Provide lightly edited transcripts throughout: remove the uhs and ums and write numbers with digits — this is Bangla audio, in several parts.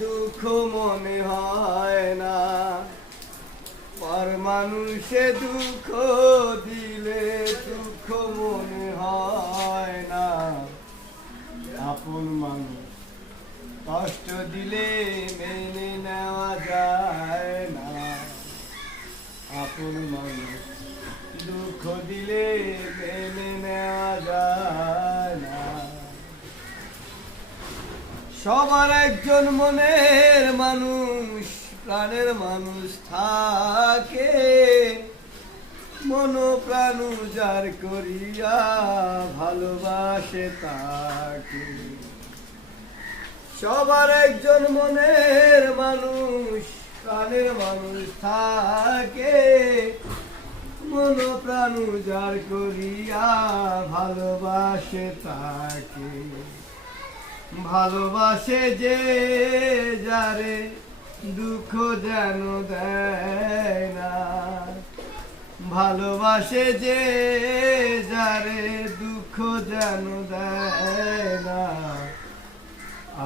দুঃখ মনে হয় না, পর মানুষে দুঃখ দিলে দুঃখ মনে হয় না। আপন মানুষ কষ্ট দিলে মেনে নেওয়া যায় না। আপন মানুষ দুঃখ দিলে মেনে নেওয়া যায় না। সবার একজন মনের মানুষ, প্রাণের মানুষ থাকে, মন প্রাণ যার করিয়া ভালোবাসে তাকে। সবার একজন মনের মানুষ, প্রাণের মানুষ থাকে, মন প্রাণ যার করিয়া ভালোবাসে তাকে। ভালোবাসে যে যারে দুঃখ যেন দেয় না। ভালোবাসে যে যারে দুঃখ যেন দেয় না।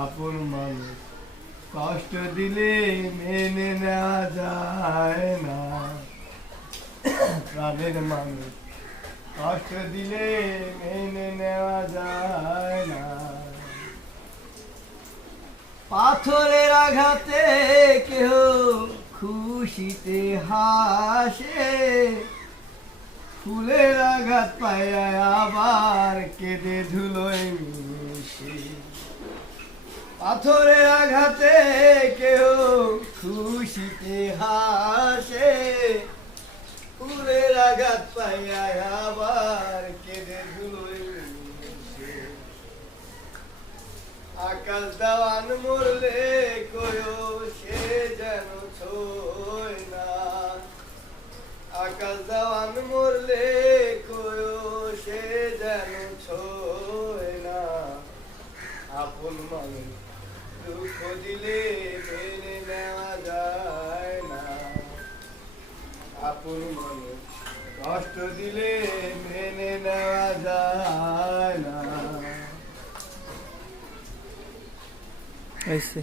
আপন মানুষ কষ্ট দিলে মেনে নেওয়া যায় না। প্রাণের মানুষ কষ্ট দিলে মেনে নেওয়া যায় না। পাথরের আঘাতে কেহ খুশিতে হাসে, ফুলের আঘাত পাইয়া আবার কেঁদে ধুলোয় মিশে। পাথরের আঘাতে কেহ খুশিতে হাসে, ফুলের আঘাত পাইয়া আবার কেঁদে ধুলোয় মিশে। আকাশ দেওয়ান মরলে কয়ো সে যেন ছয় না। আকাশ দেওয়ান মরলে কয়ো সে যেন ছয় না। আপন মানুষ দুঃখ দিলে মেনে নেওয়া যায় না। আপন মানুষ কষ্ট দিলে মেনে নেওয়া যায় না। ऐसे